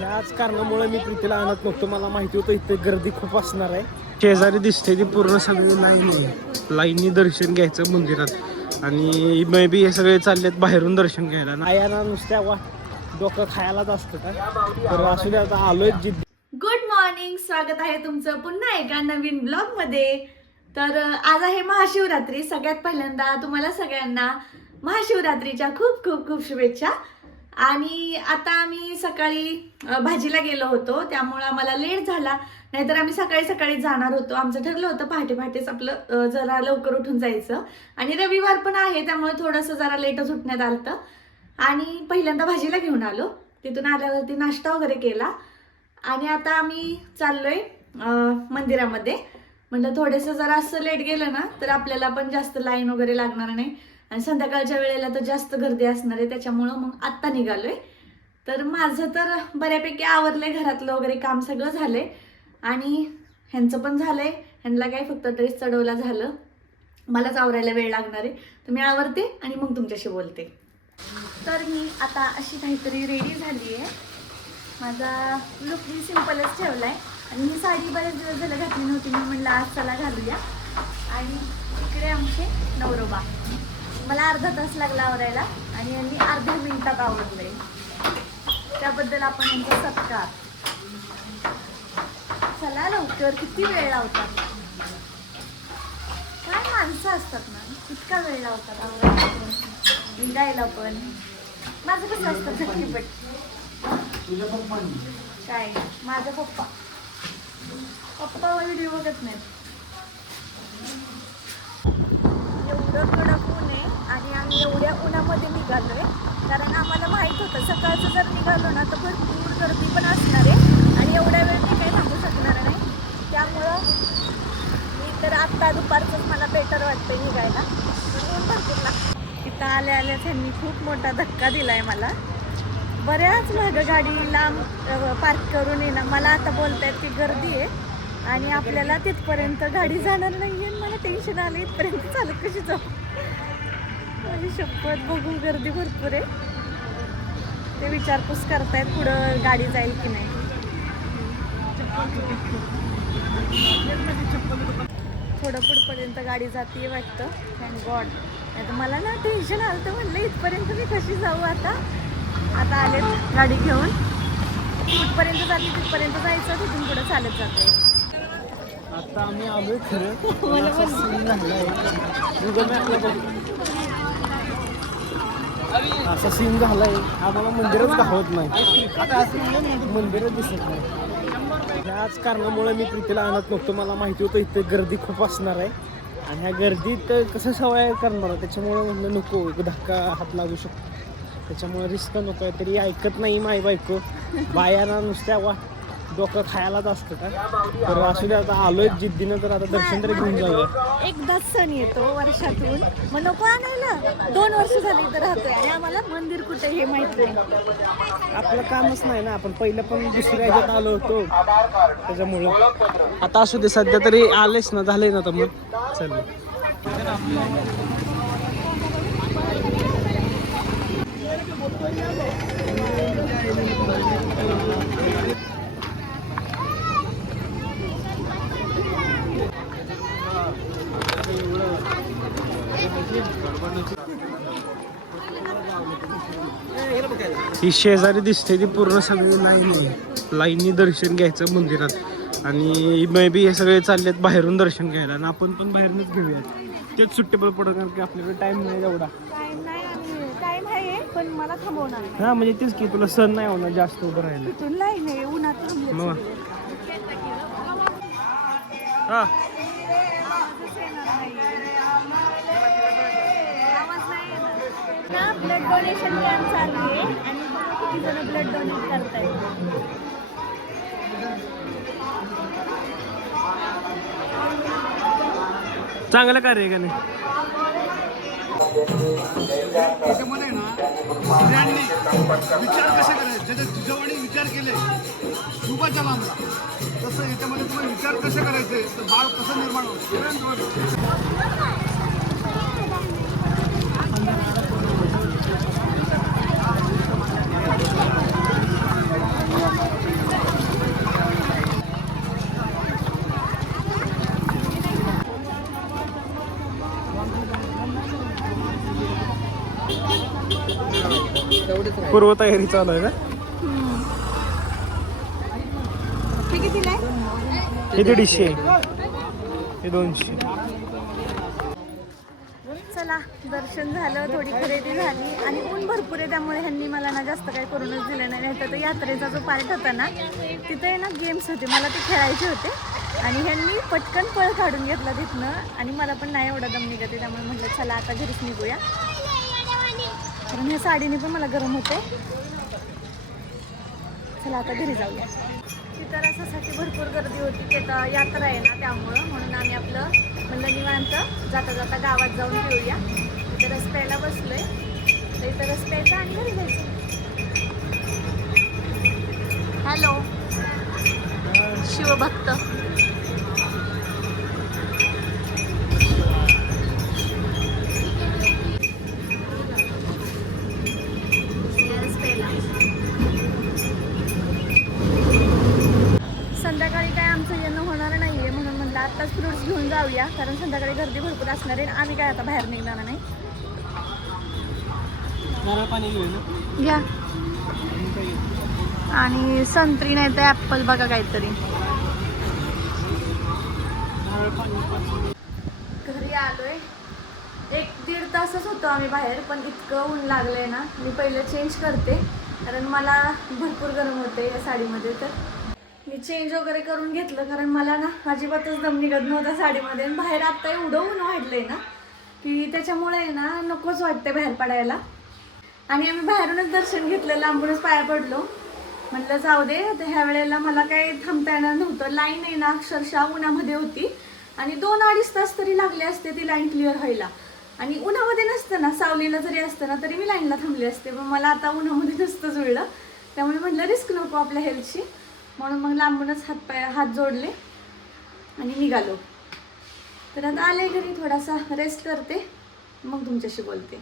याच कारणामुळे मी प्रीतीला आणत नव्हतो. मला माहिती होतं इथे गर्दी खूप असणार आहे. शेजारी दिसते ती पूर्ण सगळी लाईननी दर्शन घ्यायचं मंदिरात. आणि मे बी हे सगळे चाललेत बाहेरून दर्शन घ्यायला. आयांना नुसत्या डोकं खायलाच असतं का. तर असू द्या, आता आलोय जिद्द. गुड मॉर्निंग, स्वागत आहे तुमचं पुन्हा एका नवीन ब्लॉग मध्ये. तर आज आहे महाशिवरात्री. सगळ्यात पहिल्यांदा तुम्हाला सगळ्यांना महाशिवरात्रीच्या खूप खूप खूप शुभेच्छा. आणि आता आम्ही सकाळी भाजीला गेलो होतो, त्यामुळे आम्हाला लेट झाला. नाहीतर आम्ही सकाळी सकाळी जाणार होतो. आमचं ठरलं होतं पहाटे पहाटेच आपलं जरा लवकर उठून जायचं. आणि रविवार पण आहे, त्यामुळे थोडंसं जरा लेटच उठण्यात आलं. आणि पहिल्यांदा भाजीला घेऊन आलो. तिथून आल्यावरती नाश्ता वगैरे केला. आणि आता आम्ही चाललोय मंदिरामध्ये. म्हणजे थोडंसं जरा असं लेट गेलं ना तर आपल्याला पण जास्त लाईन वगैरे लागणार नाही. आणि संध्याकाळच्या वेळेला तर जास्त गर्दी असणार आहे, त्याच्यामुळं मग आत्ता निघालोय. तर माझं तर बऱ्यापैकी आवरलंय, घरातलं वगैरे काम सगळं झालंय. आणि ह्यांचं पण झालंय. ह्यांना काय फक्त ड्रेस चढवला झालं, मलाच आवरायला वेळ लागणार आहे. तर मी आवरते आणि मग तुमच्याशी बोलते. तर मी आता अशी काहीतरी रेडी झाली आहे. माझा लुक मी सिम्पलच ठेवला आहे. आणि ही साडी बरेच दिवस झालं घातली नव्हती, मी म्हणलं आज चला घालूया. आणि इकडे आमचे नवरोबा. मला अर्धा तास लागला आवरायला आणि यांनी अर्ध्या मिनिटात आवरलंय. त्याबद्दल आपण यांचा सत्कार. चला लवकर, किती वेळ लावतात. काय माणसं असतात ना, इतका वेळ लावतात आवरायला निघायला पण. माझं कसं असतं झटपट. काय माझा पप्पा व्हिडिओ बघत नाहीत. एवढं कडक ऊन आहे आणि आम्ही एवढ्या उन्हामध्ये निघालोय. कारण आम्हाला माहित होतं सकाळचं जर निघालो ना तर भरपूर गर्दी पण असणार आहे. आणि एवढ्या वेळ मी काही थांबू शकणार नाही. त्यामुळं मी तर आत्ता दुपारचंच मला बेटर वाटतंय निघायला. पण ऊन भरपूर लागतं. तिथं आल्याच ह्यांनी खूप मोठा धक्का दिलाय मला. बऱ्याच मागं गाडी लांब पार्क करून येणं. मला आता बोलतायत की गर्दी आहे आणि आपल्याला तिथपर्यंत गाडी जाणार नाही आहे. मला टेन्शन आलं, इथपर्यंत चालत कशी जाऊ. माझी शपथ, बघू गर्दी भरपूर आहे. ते विचारपूस करतायत पुढं गाडी जाईल की नाही. थोडं पुढपर्यंत गाडी जाते वाटतं. Thank God. नाही तर मला ना टेन्शन आलं. तर म्हणलं इथपर्यंत मी कशी जाऊ. आता आले गाडी घेऊन. कुठपर्यंत जाते तिथपर्यंत जायचं, तिथून पुढं चालत जाते. आता आम्ही आलोय खरं. सीन झालाय गुगल मॅपला बघू. असा सीन झालाय, आम्हाला मंदिरच दाखवत नाही. मंदिरच दिसत नाही. याच कारणामुळे मी प्रीतीला आणत नव्हतो. मला माहिती होतं इथे गर्दी खूप असणार आहे. आणि ह्या गर्दीत कसं सवय करणार आहे, त्याच्यामुळे म्हणलं नको, एक धक्का हात लागू शकतो. त्याच्यामुळे रिस्क नको आहे. तरी ऐकत नाही माई बायको. बायांना नुसत्या डोकं खायलाच असतं का. तर असू द्या, आता आलोय जिद्दीनं. तर आता दर्शन तरी घेऊन जाऊया. एकदाच सण येतो वर्षातून, मग नको आणायला. 2 वर्ष झाली इथं राहतोय आणि आम्हाला मंदिर कुठे हे माहित नाही. आपलं कामच नाही ना. आपण पहिलं पण दुसऱ्या ह्याच्यात आलो होतो, त्याच्यामुळं. आता असू दे, सध्या तरी आलेच ना, झालंय ना. तर मग चल. ही शेजारी दिसते ती पूर्ण सगळी लाईननी दर्शन घ्यायचं मंदिरात. आणि मे बी हे सगळे चाललेत बाहेरून दर्शन घ्यायला. आणि आपण पण बाहेरूनच घेऊयात, तेच सुटेबल पडत. कारण की आपल्याकडे टाइम नाही एवढा. टाइम आहे पण मला थांबवणार नाही. हा म्हणजे तेच की, तुला सण नाही होणार जास्त उभं राहिलं. तिथून लाईन आहे उन्हात. मग हा ब्लड डोनेशन कॅम्प चालू आहे आणि किती जण ब्लड डोनेट करतायत. चांगलं कार्य आहे का नाही. त्याच्यामध्ये ना स्त्रियांनी विचार कसे करायचे, ज्याच्या जिजावाने विचार केले सुखाच्या लांबला, तसं याच्यामध्ये तुम्ही विचार कसे करायचे, तर बाळ कसं निर्माण होतं. पूर्वतयारी चालू आहे का? हे कितीला आहे? हे 150 आहे, हे 200. चला दर्शन झालं, थोडी खरेदी झाली आणि ऊन भरपूर आहे त्यामुळे ह्यांनी मला ना जास्त काही करूनच दिलं नाही. नाहीतर यात्रेचा जो पार्ट होता ना तिथे ना गेम्स होते, मला ते खेळायचे होते आणि ह्यांनी पटकन पळ काढून घेतला तिथनं आणि मला पण नाही एवढा दम निघत आहे. त्यामुळे म्हटलं चला आता घरीच निघूया, कारण ह्या साडीने पण मला गरम होते. चला आता घरी जाऊया. तिथं रसासाठी भरपूर गर्दी होती, ते तर यात्रा आहे ना त्यामुळं, म्हणून आम्ही आपलं म्हणलं निवांत जाता जाता गावात जाऊन पिऊया. इथं रस प्यायला बसलोय, तर इथं रस प्यायचा आणि घरी जायचं. हॅलो शिवभक्त. संध्याकाळी काय आमचं येणं होणार नाही आहे, म्हणून म्हटलं आत्ताच फ्रूट्स घेऊन जाऊया, कारण संध्याकाळी गर्दी भरपूर असणार आहे. आम्ही काय आता बाहेर निघणार नाही. पाणी घेऊ ना. घ्या. आणि संत्री नाही तर ॲपल बघा काहीतरी. घरी आलोय, 1-1.5 तासच होतो आम्ही बाहेर, पण इतकं ऊन लागलंय ना, मी पहिलं चेंज करते कारण मला भरपूर गरम होते या साडीमध्ये. तर मी चेंज वगैरे करून घेतलं, कारण मला ना अजिबातच दम निघत नव्हता साडीमध्ये. आणि बाहेर आत्ता एवढं ऊन वाढलंय ना की त्याच्यामुळे ना नकोच वाटते बाहेर पडायला. आणि आम्ही बाहेरूनच दर्शन घेतलं, लांबूनच पाया पडलो. म्हटलं जाऊ दे, तर ह्या वेळेला मला काही थांबता येणार नव्हतं. लाईन आहे ना अक्षरशः उन्हामध्ये होती आणि 2-2.5 तास तरी लागले असते ती लाईन क्लिअर व्हायला. आणि उन्हामध्ये नसतं ना, सावलीला जरी असतं ना तरी मी लाईनला थांबली असते, पण मला आता उन्हामध्ये नसतं जुळलं. त्यामुळे म्हटलं रिस्क नको आपल्या हेल्थची, म्हणून मग लांबूनच हात जोडले आणि निघालो. तर आता आले घरी, थोडासा रेस्ट करते, मग तुमच्याशी बोलते.